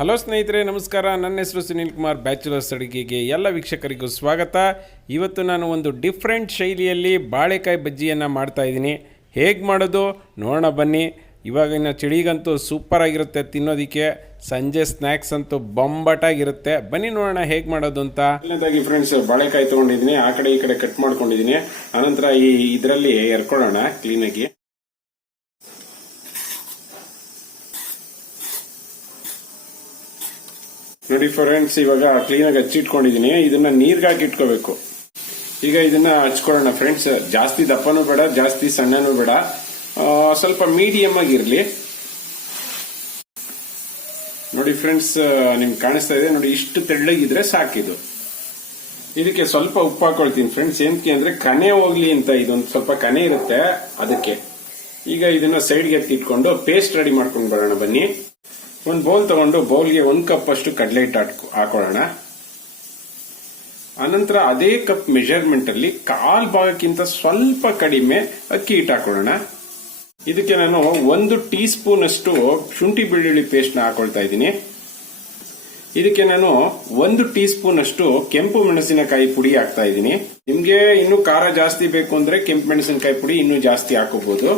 Hello ಸ್ನೇಹಿತರೆ, ನಮಸ್ಕಾರ. ನನ್ನ ಹೆಸರು ಸುನಿಲ್ ಕುಮಾರ್. ಬ್ಯಾಚುಲರ್ಸ್ ಅಡುಗೆಗೆ ಎಲ್ಲ ವೀಕ್ಷಕರಿಗೂ ಸ್ವಾಗತ. ಇವತ್ತು ನಾನು ಒಂದು ಡಿಫ್ರೆಂಟ್ ಶೈಲಿಯಲ್ಲಿ ಬಾಳೆಕಾಯಿ ಬಜ್ಜಿಯನ್ನು ಮಾಡ್ತಾಯಿದ್ದೀನಿ. ಹೇಗೆ ಮಾಡೋದು ನೋಡೋಣ ಬನ್ನಿ. ಇವಾಗಿನ ಚಳಿಗಂತೂ ಸೂಪರಾಗಿರುತ್ತೆ ತಿನ್ನೋದಕ್ಕೆ. ಸಂಜೆ ಸ್ನ್ಯಾಕ್ಸ್ ಅಂತೂ ಬೊಂಬಾಟಾಗಿರುತ್ತೆ. ಬನ್ನಿ ನೋಡೋಣ ಹೇಗೆ ಮಾಡೋದು ಅಂತ. ಮೊದಲನೇದಾಗಿ ಫ್ರೆಂಡ್ಸ್, ಬಾಳೆಕಾಯಿ ತೊಗೊಂಡಿದ್ದೀನಿ. ಆ ಕಡೆ ಈ ಕಡೆ ಕಟ್ ಮಾಡ್ಕೊಂಡಿದ್ದೀನಿ. ಆನಂತರ ಇದರಲ್ಲಿ ಎರ್ಕೊಳ್ಳೋಣ ಕ್ಲೀನಾಗಿ. ನೋಡಿ ಫ್ರೆಂಡ್ಸ್, ಇವಾಗ ಕ್ಲೀನಾಗಿ ಹಚ್ಚಿಟ್ಕೊಂಡಿದ್ದೀನಿ. ಇದನ್ನ ನೀರ್ಗೆ ಹಾಕಿ ಇಟ್ಕೋಬೇಕು. ಈಗ ಇದನ್ನ ಹಚ್ಕೊಳ್ಳೋಣ ಫ್ರೆಂಡ್ಸ್. ಜಾಸ್ತಿ ದಪ್ಪನೂ ಬೇಡ, ಜಾಸ್ತಿ ಸಣ್ಣನೂ ಬೇಡ, ಸ್ವಲ್ಪ ಮೀಡಿಯಂ ಆಗಿರ್ಲಿ. ನೋಡಿ ಫ್ರೆಂಡ್ಸ್, ನಿಮ್ಗೆ ಕಾಣಿಸ್ತಾ ಇದೆ ನೋಡಿ, ಇಷ್ಟು ತೆಳ್ಳಗಿದ್ರೆ ಸಾಕಿದು. ಇದಕ್ಕೆ ಸ್ವಲ್ಪ ಉಪ್ಪು ಹಾಕೊಳ್ತೀನಿ ಫ್ರೆಂಡ್ಸ್. ಏನಕ್ಕೆ ಅಂದ್ರೆ ಕನೆ ಹೋಗ್ಲಿ ಅಂತ. ಇದೊಂದು ಸ್ವಲ್ಪ ಕನೆ ಇರುತ್ತೆ ಅದಕ್ಕೆ. ಈಗ ಇದನ್ನ ಸೈಡ್ಗೆ ಎತ್ತಿಟ್ಕೊಂಡು ಪೇಸ್ಟ್ ರೆಡಿ ಮಾಡ್ಕೊಂಡು ಬರೋಣ ಬನ್ನಿ. ಒಂದು ಬೌಲ್ ತಗೊಂಡು ಬೌಲ್ಗೆ 1 ಕಪ್ ಅಷ್ಟು ಕಡಲೆ ಹಿಟ್ಟು ಹಾಕೊಳ್ಳೋಣ. ಅನಂತರ ಅದೇ ಕಪ್ ಮೆಜರ್ಮೆಂಟ್ ಅಲ್ಲಿ 1/4 ಭಾಗಕ್ಕಿಂತ ಸ್ವಲ್ಪ ಕಡಿಮೆ ಅಕ್ಕಿ ಹಿಟ್ಟು ಹಾಕೊಳ್ಳೋಣ. ಇದಕ್ಕೆ ನಾನು 1 ಟೀ ಸ್ಪೂನ್ ಅಷ್ಟು ಶುಂಠಿ ಬೆಳ್ಳುಳ್ಳಿ ಪೇಸ್ಟ್ ನ ಹಾಕೊಳ್ತಾ ಇದ್ದೀನಿ. ಇದಕ್ಕೆ ನಾನು 1 ಟೀ ಸ್ಪೂನ್ ಅಷ್ಟು ಕೆಂಪು ಮೆಣಸಿನಕಾಯಿ ಪುಡಿ ಹಾಕ್ತಾ ಇದ್ದೀನಿ. ನಿಮ್ಗೆ ಇನ್ನು ಖಾರ ಜಾಸ್ತಿ ಬೇಕು ಅಂದ್ರೆ ಕೆಂಪು ಮೆಣಸಿನಕಾಯಿ ಪುಡಿ ಇನ್ನೂ ಜಾಸ್ತಿ ಹಾಕೋಬಹುದು.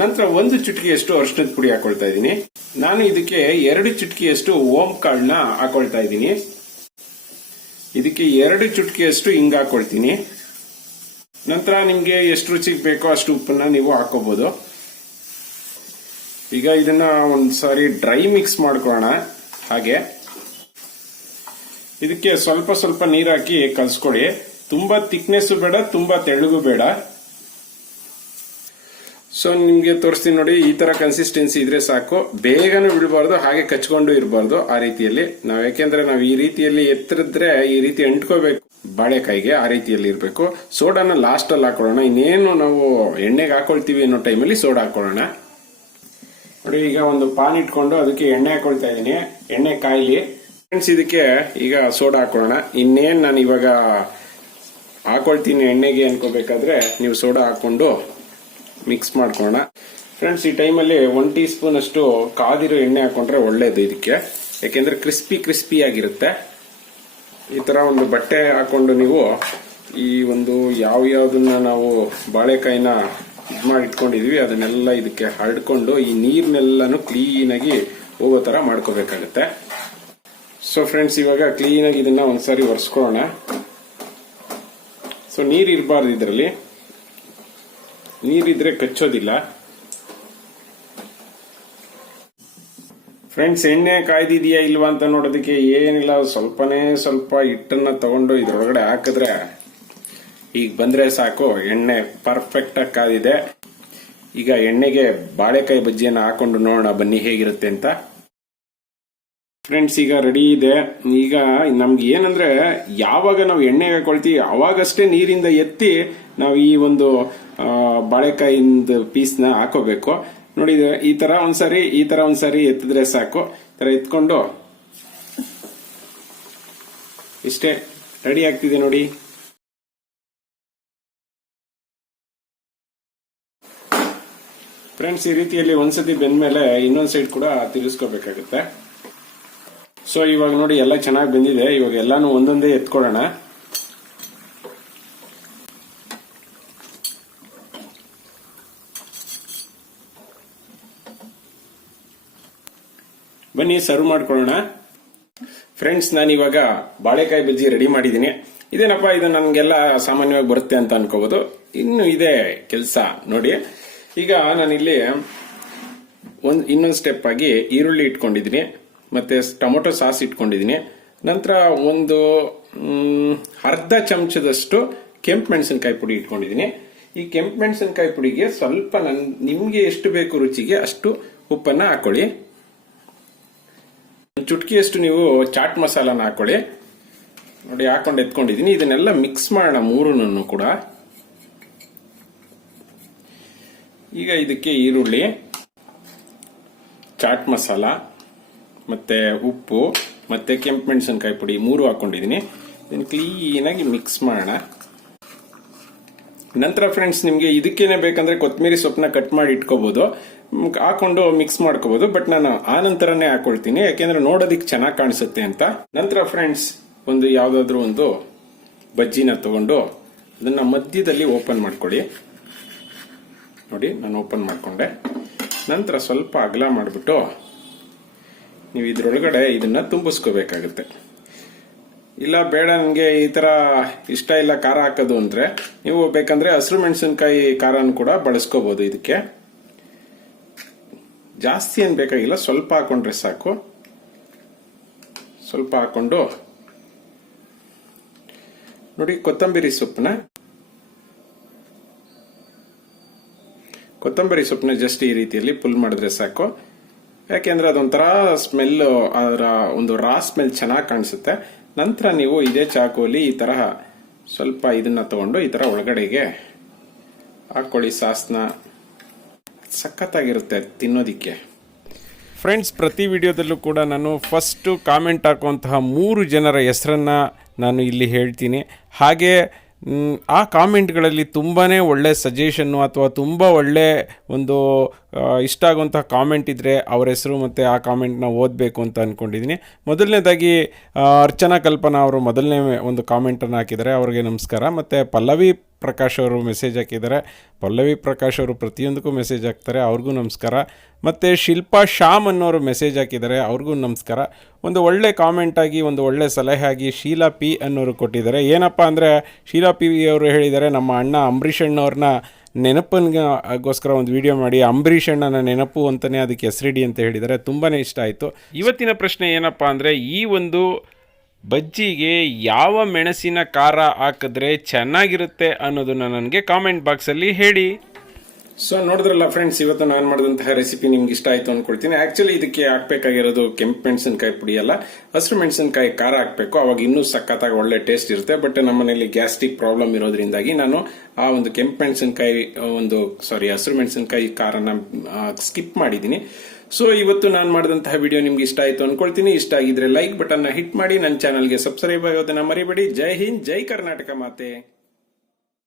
ನಂತರ 1 ಚಿಟಿಕೆಯಷ್ಟು ಅರಿಶಿಣದ ಪುಡಿ ಹಾಕೊಳ್ತಾ ಇದ್ದೀನಿ. ನಾನು ಇದಕ್ಕೆ 2 ಚಿಟಿಕೆಯಷ್ಟು ಓಂ ಕಾಳನ್ನ ಹಾಕೊಳ್ತಾ ಇದ್ದೀನಿ. ಇದಕ್ಕೆ 2 ಚಿಟಿಕೆಯಷ್ಟು ಹಿಂಗ ಹಾಕೊಳ್ತೀನಿ. ನಂತರ ನಿಮ್ಗೆ ಎಷ್ಟು ರುಚಿಗೆ ಬೇಕೋ ಅಷ್ಟು ಉಪ್ಪನ್ನ ನೀವು ಹಾಕೋಬಹುದು. ಈಗ ಇದನ್ನ ಒಂದ್ಸಾರಿ ಡ್ರೈ ಮಿಕ್ಸ್ ಮಾಡ್ಕೊಳ್ಳೋಣ. ಹಾಗೆ ಇದಕ್ಕೆ ಸ್ವಲ್ಪ ಸ್ವಲ್ಪ ನೀರ್ ಹಾಕಿ ಕಲ್ಸ್ಕೊಳ್ಳಿ. ತುಂಬಾ ಥಿಕ್ನೆಸ್ ಬೇಡ, ತುಂಬಾ ತೆಳ್ಳಗೂ ಬೇಡ. ಸೊ ನಿಮ್ಗೆ ತೋರಿಸ್ತೀನಿ ನೋಡಿ, ಈ ತರ ಕನ್ಸಿಸ್ಟೆನ್ಸಿ ಇದ್ರೆ ಸಾಕು. ಬೇಗನೂ ಬಿಡಬಾರ್ದು, ಹಾಗೆ ಕಚ್ಕೊಂಡು ಇರಬಾರ್ದು. ಆ ರೀತಿಯಲ್ಲಿ ಯಾಕೆಂದ್ರೆ ನಾವು ಈ ರೀತಿಯಲ್ಲಿ ಎತ್ತರಿದ್ರೆ ಈ ರೀತಿ ಅಂಟ್ಕೋಬೇಕು ಬಾಳೆಕಾಯಿಗೆ. ಆ ರೀತಿಯಲ್ಲಿ ಇರಬೇಕು. ಸೋಡಾನ ಲಾಸ್ಟ್ ಅಲ್ಲಿ ಹಾಕೊಳ್ಳೋಣ. ಇನ್ನೇನು ನಾವು ಎಣ್ಣೆಗೆ ಹಾಕೊಳ್ತೀವಿ ಅನ್ನೋ ಟೈಮಲ್ಲಿ ಸೋಡಾ ಹಾಕೊಳ್ಳೋಣ. ನೋಡಿ, ಈಗ ಒಂದು ಪಾನ್ ಇಟ್ಕೊಂಡು ಅದಕ್ಕೆ ಎಣ್ಣೆ ಹಾಕೊಳ್ತಾ ಇದ್ದೀನಿ. ಎಣ್ಣೆ ಕಾಯಿಲಿ ಫ್ರೆಂಡ್ಸ್. ಇದಕ್ಕೆ ಈಗ ಸೋಡಾ ಹಾಕೊಳ್ಳೋಣ. ಇನ್ನೇನ್ ನಾನು ಇವಾಗ ಹಾಕೊಳ್ತೀನಿ ಎಣ್ಣೆಗೆ ಅನ್ಕೋಬೇಕಾದ್ರೆ ನೀವು ಸೋಡಾ ಹಾಕೊಂಡು ಮಿಕ್ಸ್ ಮಾಡ್ಕೊಳ್ಳೋಣ ಫ್ರೆಂಡ್ಸ್. ಈ ಟೈಮಲ್ಲಿ 1 ಟೀ ಸ್ಪೂನ್ ಅಷ್ಟು ಕಾದಿರೋ ಎಣ್ಣೆ ಹಾಕೊಂಡ್ರೆ ಒಳ್ಳೇದು ಇದಕ್ಕೆ. ಯಾಕೆಂದ್ರೆ ಕ್ರಿಸ್ಪಿ ಆಗಿರುತ್ತೆ. ಈ ತರ ಒಂದು ಬಟ್ಟೆ ಹಾಕೊಂಡು ನೀವು ಈ ಒಂದು ಯಾವ್ದನ್ನ ನಾವು ಬಾಳೆಕಾಯಿನ ಮಾಡಿ ಇಟ್ಕೊಂಡಿದೀವಿ ಅದನ್ನೆಲ್ಲ ಇದಕ್ಕೆ ಹರಡ್ಕೊಂಡು ಈ ನೀರ್ನೆಲ್ಲಾನು ಕ್ಲೀನ್ ಆಗಿ ಹೋಗೋ ತರ ಮಾಡ್ಕೋಬೇಕಾಗತ್ತೆ. ಸೊ ಫ್ರೆಂಡ್ಸ್, ಇವಾಗ ಕ್ಲೀನ್ ಆಗಿ ಇದನ್ನ ಒಂದ್ಸಾರಿ ಒರೆಸ್ಕೊಳ್ಳೋಣ. ಸೊ ನೀರ್ ಇರಬಾರ್ದು ಇದರಲ್ಲಿ. ನೀರಿದ್ರೆ ಕಚ್ಚೋದಿಲ್ಲ ಫ್ರೆಂಡ್ಸ್. ಎಣ್ಣೆ ಕಾಯ್ದಿದೆಯಾ ಇಲ್ವಾ ಅಂತ ನೋಡೋದಕ್ಕೆ ಏನಿಲ್ಲ, ಸ್ವಲ್ಪನೇ ಸ್ವಲ್ಪ ಹಿಟ್ಟನ್ನ ತಗೊಂಡು ಇದ್ರೊಳಗಡೆ ಹಾಕಿದ್ರೆ ಈಗ ಬಂದ್ರೆ ಸಾಕು. ಎಣ್ಣೆ ಪರ್ಫೆಕ್ಟ್ ಆಗಿ ಕಾದಿದೆ. ಈಗ ಎಣ್ಣೆಗೆ ಬಾಳೆಕಾಯಿ ಬಜ್ಜಿಯನ್ನ ಹಾಕೊಂಡು ನೋಡೋಣ ಬನ್ನಿ ಹೇಗಿರುತ್ತೆ ಅಂತ. ಫ್ರೆಂಡ್ಸ್, ಈಗ ರೆಡಿ ಇದೆ. ಈಗ ನಮ್ಗೆ ಏನಂದ್ರೆ ಯಾವಾಗ ನಾವು ಎಣ್ಣೆ ಹಾಕೊಳ್ತೀವಿ ಅವಾಗಷ್ಟೇ ನೀರಿಂದ ಎತ್ತಿ ನಾವು ಈ ಒಂದು ಬಾಳೆಕಾಯಿಂದ ಪೀಸ್ನ ಹಾಕೋಬೇಕು. ನೋಡಿ, ಈ ತರ ಒಂದ್ಸರಿ ಎತ್ತಿದ್ರೆ ಸಾಕು. ತರ ಎತ್ಕೊಂಡು ಇಷ್ಟೇ ರೆಡಿ ಆಗ್ತಿದೆ ನೋಡಿ. ಫ್ರೆಂಡ್ಸ್, ಈ ರೀತಿಯಲ್ಲಿ ಒಂದ್ಸತಿ ಬೆಂದ್ಮೇಲೆ ಇನ್ನೊಂದ್ ಸೈಡ್ ಕೂಡ ತಿರುಗಿಸ್ಕೋಬೇಕಾಗುತ್ತೆ. ಸೊ ಇವಾಗ ನೋಡಿ ಎಲ್ಲ ಚೆನ್ನಾಗಿ ಬೆಂದಿದೆ. ಇವಾಗ ಎಲ್ಲಾನು ಒಂದೊಂದೇ ಎತ್ಕೊಳ್ಳೋಣ. ಬನ್ನಿ ಸರ್ವ್ ಮಾಡ್ಕೊಳ್ಳೋಣ. ಫ್ರೆಂಡ್ಸ್, ನಾನು ಇವಾಗ ಬಾಳೆಕಾಯಿ ಬಜ್ಜಿ ರೆಡಿ ಮಾಡಿದ್ದೀನಿ. ಇದೇನಪ್ಪ, ಇದು ನನ್ಗೆಲ್ಲ ಸಾಮಾನ್ಯವಾಗಿ ಬರುತ್ತೆ ಅಂತ ಅನ್ಕೋಬಹುದು. ಇನ್ನು ಇದೆ ಕೆಲಸ ನೋಡಿ. ಈಗ ನಾನಿಲ್ಲಿ ಇನ್ನೊಂದು ಸ್ಟೆಪ್ ಆಗಿ ಈರುಳ್ಳಿ ಇಟ್ಕೊಂಡಿದ್ದೀನಿ, ಮತ್ತೆ ಟೊಮೊಟೊ ಸಾಸ್ ಇಟ್ಕೊಂಡಿದ್ದೀನಿ. ನಂತರ ಒಂದು ಅರ್ಧ ಚಮಚದಷ್ಟು ಕೆಂಪು ಮೆಣಸಿನಕಾಯಿ ಪುಡಿ ಇಟ್ಕೊಂಡಿದ್ದೀನಿ. ಈ ಕೆಂಪು ಮೆಣಸಿನಕಾಯಿ ಪುಡಿಗೆ ಸ್ವಲ್ಪ ನಿಮ್ಗೆ ಎಷ್ಟು ಬೇಕು ರುಚಿಗೆ ಅಷ್ಟು ಉಪ್ಪನ್ನ ಹಾಕೊಳ್ಳಿ. ಚುಟ್ಕಿಯಷ್ಟು ನೀವು ಚಾಟ್ ಮಸಾಲಾನ ಹಾಕೊಳ್ಳಿ. ನೋಡಿ, ಹಾಕೊಂಡು ಎತ್ಕೊಂಡಿದ್ದೀನಿ. ಇದನ್ನೆಲ್ಲ ಮಿಕ್ಸ್ ಮಾಡೋಣ ಮೂರನ್ನು ಕೂಡ. ಈಗ ಇದಕ್ಕೆ ಈರುಳ್ಳಿ, ಚಾಟ್ ಮಸಾಲ, ಮತ್ತೆ ಉಪ್ಪು, ಮತ್ತೆ ಕೆಂಪು ಮೆಣಸಿನಕಾಯಿ ಪುಡಿ 3 ಹಾಕೊಂಡಿದ್ದೀನಿ. ಇದನ್ನು ಕ್ಲೀನ್ ಆಗಿ ಮಿಕ್ಸ್ ಮಾಡೋಣ. ನಂತರ ಫ್ರೆಂಡ್ಸ್, ನಿಮಗೆ ಇದಕ್ಕೇನೆ ಬೇಕಂದ್ರೆ ಕೊತ್ತಂಬರಿ ಸೊಪ್ಪನ್ನ ಕಟ್ ಮಾಡಿ ಇಟ್ಕೋಬಹುದು. ಹಾಕೊಂಡು ಮಿಕ್ಸ್ ಮಾಡ್ಕೋಬಹುದು. ಬಟ್ ನಾನು ಆ ನಂತರನೇ ಹಾಕೊಳ್ತೀನಿ, ಯಾಕೆಂದ್ರೆ ನೋಡೋದಿಕ್ ಚೆನ್ನಾಗಿ ಕಾಣಿಸುತ್ತೆ ಅಂತ. ನಂತರ ಫ್ರೆಂಡ್ಸ್, ಒಂದು ಯಾವ್ದಾದ್ರು ಒಂದು ಬಜ್ಜಿನ ತಗೊಂಡು ಅದನ್ನ ಮಧ್ಯದಲ್ಲಿ ಓಪನ್ ಮಾಡ್ಕೊಳ್ಳಿ. ನೋಡಿ, ನಾನು ಓಪನ್ ಮಾಡ್ಕೊಂಡೆ. ನಂತರ ಸ್ವಲ್ಪ ಅಗಲ ಮಾಡಿಬಿಟ್ಟು ನೀವು ಇದ್ರೊಳಗಡೆ ಇದನ್ನ ತುಂಬಿಸ್ಕೋಬೇಕಾಗುತ್ತೆ. ಇಲ್ಲ ಬೇಡ, ನನಗೆ ಈ ತರ ಇಷ್ಟ ಇಲ್ಲ ಖಾರ ಹಾಕೋದು ಅಂದ್ರೆ ನೀವು ಬೇಕಂದ್ರೆ ಹಸಿರು ಮೆಣಸಿನಕಾಯಿ ಖಾರನ ಕೂಡ ಬಳಸ್ಕೋಬಹುದು. ಇದಕ್ಕೆ ಜಾಸ್ತಿ ಏನ್ ಬೇಕಾಗಿಲ್ಲ, ಸ್ವಲ್ಪ ಹಾಕೊಂಡ್ರೆ ಸಾಕು. ಸ್ವಲ್ಪ ಹಾಕೊಂಡು ನೋಡಿ, ಕೊತ್ತಂಬರಿ ಸೊಪ್ಪನ್ನ ಜಸ್ಟ್ ಈ ರೀತಿಯಲ್ಲಿ ಪುಲ್ ಮಾಡಿದ್ರೆ ಸಾಕು. ಯಾಕೆಂದ್ರೆ ಅದೊಂಥರ ಸ್ಮೆಲ್, ಅದರ ಒಂದು ರಾ ಸ್ಮೆಲ್ ಚೆನ್ನಾಗಿ ಕಾಣಿಸುತ್ತೆ. ನಂತರ ನೀವು ಇದೇ ಚಾಕುಲಿ ಈ ತರಹ ಸ್ವಲ್ಪ ಇದನ್ನ ತಗೊಂಡು ಈ ತರ ಒಳಗಡೆಗೆ ಹಾಕೊಳ್ಳಿ. ಸಾಸ್ನ ಸಖತ್ತಾಗಿರುತ್ತೆ ತಿನ್ನೋದಿಕ್ಕೆ. ಫ್ರೆಂಡ್ಸ್, ಪ್ರತಿ ವಿಡಿಯೋದಲ್ಲೂ ಕೂಡ ನಾನು ಫಸ್ಟ್ ಕಾಮೆಂಟ್ ಹಾಕುವಂತಹ 3 ಜನರ ಹೆಸರನ್ನ ನಾನು ಇಲ್ಲಿ ಹೇಳ್ತೀನಿ. ಹಾಗೆ ಆ ಕಾಮೆಂಟ್ಗಳಲ್ಲಿ ತುಂಬಾ ಒಳ್ಳೆ ಸಜೆಷನ್ನು ಅಥವಾ ತುಂಬ ಒಳ್ಳೆ ಒಂದು ಇಷ್ಟ ಆಗುವಂಥ ಕಾಮೆಂಟ್ ಇದ್ದರೆ ಅವರ ಹೆಸರು ಮತ್ತು ಆ ಕಾಮೆಂಟ್ನ ಓದಬೇಕು ಅಂತ ಅಂದ್ಕೊಂಡಿದ್ದೀನಿ. ಮೊದಲನೇದಾಗಿ ಅರ್ಚನಾ ಕಲ್ಪನಾ ಅವರು ಮೊದಲನೇ ಒಂದು ಕಾಮೆಂಟನ್ನು ಹಾಕಿದ್ದಾರೆ, ಅವ್ರಿಗೆ ನಮಸ್ಕಾರ. ಮತ್ತು ಪಲ್ಲವಿ ಪ್ರಕಾಶ್ ಅವರು ಮೆಸೇಜ್ ಹಾಕಿದ್ದಾರೆ. ಪಲ್ಲವಿ ಪ್ರಕಾಶ್ ಅವರು ಪ್ರತಿಯೊಂದಕ್ಕೂ ಮೆಸೇಜ್ ಹಾಕ್ತಾರೆ, ಅವ್ರಿಗೂ ನಮಸ್ಕಾರ. ಮತ್ತು ಶಿಲ್ಪಾ ಶ್ಯಾಮ್ ಅನ್ನೋರು ಮೆಸೇಜ್ ಹಾಕಿದ್ದಾರೆ, ಅವ್ರಿಗೂ ನಮಸ್ಕಾರ. ಒಂದು ಒಳ್ಳೆ ಕಾಮೆಂಟ್ ಆಗಿ, ಒಂದು ಒಳ್ಳೆ ಸಲಹೆ ಆಗಿ ಶೀಲಾ ಪಿ ಅನ್ನೋರು ಕೊಟ್ಟಿದ್ದಾರೆ. ಏನಪ್ಪ ಅಂದರೆ, ಶೀಲಾ ಪಿ ಅವರು ಹೇಳಿದ್ದಾರೆ, ನಮ್ಮ ಅಣ್ಣ ಅಂಬರೀಷ್ ಅಣ್ಣವ್ರನ್ನ ನೆನಪಿಗೋಸ್ಕರ ಒಂದು ವಿಡಿಯೋ ಮಾಡಿ, ಅಂಬರೀಷ್ ಅಣ್ಣನ ನೆನಪು ಅಂತಲೇ ಅದಕ್ಕೆ ಹೆಸರಿಡಿ ಅಂತ ಹೇಳಿದ್ದಾರೆ. ತುಂಬಾ ಇಷ್ಟ ಆಯಿತು. ಇವತ್ತಿನ ಪ್ರಶ್ನೆ ಏನಪ್ಪ ಅಂದರೆ, ಈ ಒಂದು ಬಜ್ಜಿಗೆ ಯಾವ ಮೆಣಸಿನ ಖಾರ ಹಾಕಿದ್ರೆ ಚೆನ್ನಾಗಿರುತ್ತೆ ಅನ್ನೋದನ್ನ ನನಗೆ ಕಾಮೆಂಟ್ ಬಾಕ್ಸಲ್ಲಿ ಹೇಳಿ. ಸೊ ನೋಡಿದ್ರಲ್ಲ ಫ್ರೆಂಡ್ಸ್, ಇವತ್ತು ನಾನು ಮಾಡಿದಂತಹ ರೆಸಿಪಿ ನಿಮ್ಗೆ ಇಷ್ಟ ಆಯ್ತು ಅನ್ಕೊಳ್ತೀನಿ. ಆಕ್ಚುಲಿ ಇದಕ್ಕೆ ಹಾಕ್ಬೇಕಾಗಿರೋದು ಕೆಂಪು ಮೆಣಸಿನಕಾಯಿ ಪುಡಿ ಅಲ್ಲ, ಹಸಿರು ಮೆಣಸಿನಕಾಯಿ ಖಾರ ಹಾಕ್ಬೇಕು. ಅವಾಗ ಇನ್ನೂ ಸಖತ್ತಾಗಿ ಒಳ್ಳೆ ಟೇಸ್ಟ್ ಇರುತ್ತೆ. ಬಟ್ ನಮ್ಮ ಮನೆಯಲ್ಲಿ ಗ್ಯಾಸ್ಟ್ರಿಕ್ ಪ್ರಾಬ್ಲಮ್ ಇರೋದ್ರಿಂದಾಗಿ ನಾನು ಆ ಒಂದು ಕೆಂಪು ಮೆಣಸಿನಕಾಯಿ ಹಸಿರು ಮೆಣಸಿನಕಾಯಿ ಖಾರನ ಸ್ಕಿಪ್ ಮಾಡಿದ್ದೀನಿ. ಸೊ ಇವತ್ತು ನಾನು ಮಾಡಿದಂತಹ ವಿಡಿಯೋ ನಿಮ್ಗೆ ಇಷ್ಟ ಆಯ್ತು ಅನ್ಕೊಳ್ತೀನಿ. ಇಷ್ಟ ಆಗಿದ್ರೆ ಲೈಕ್ ಬಟನ್ ನ ಹಿಟ್ ಮಾಡಿ, ನನ್ನ ಚಾನಲ್ಗೆ ಸಬ್ಸ್ಕ್ರೈಬ್ ಆಗೋದನ್ನ ಮರಿಬೇಡಿ. ಜೈ ಹಿಂದ್, ಜೈ ಕರ್ನಾಟಕ ಮಾತೆ.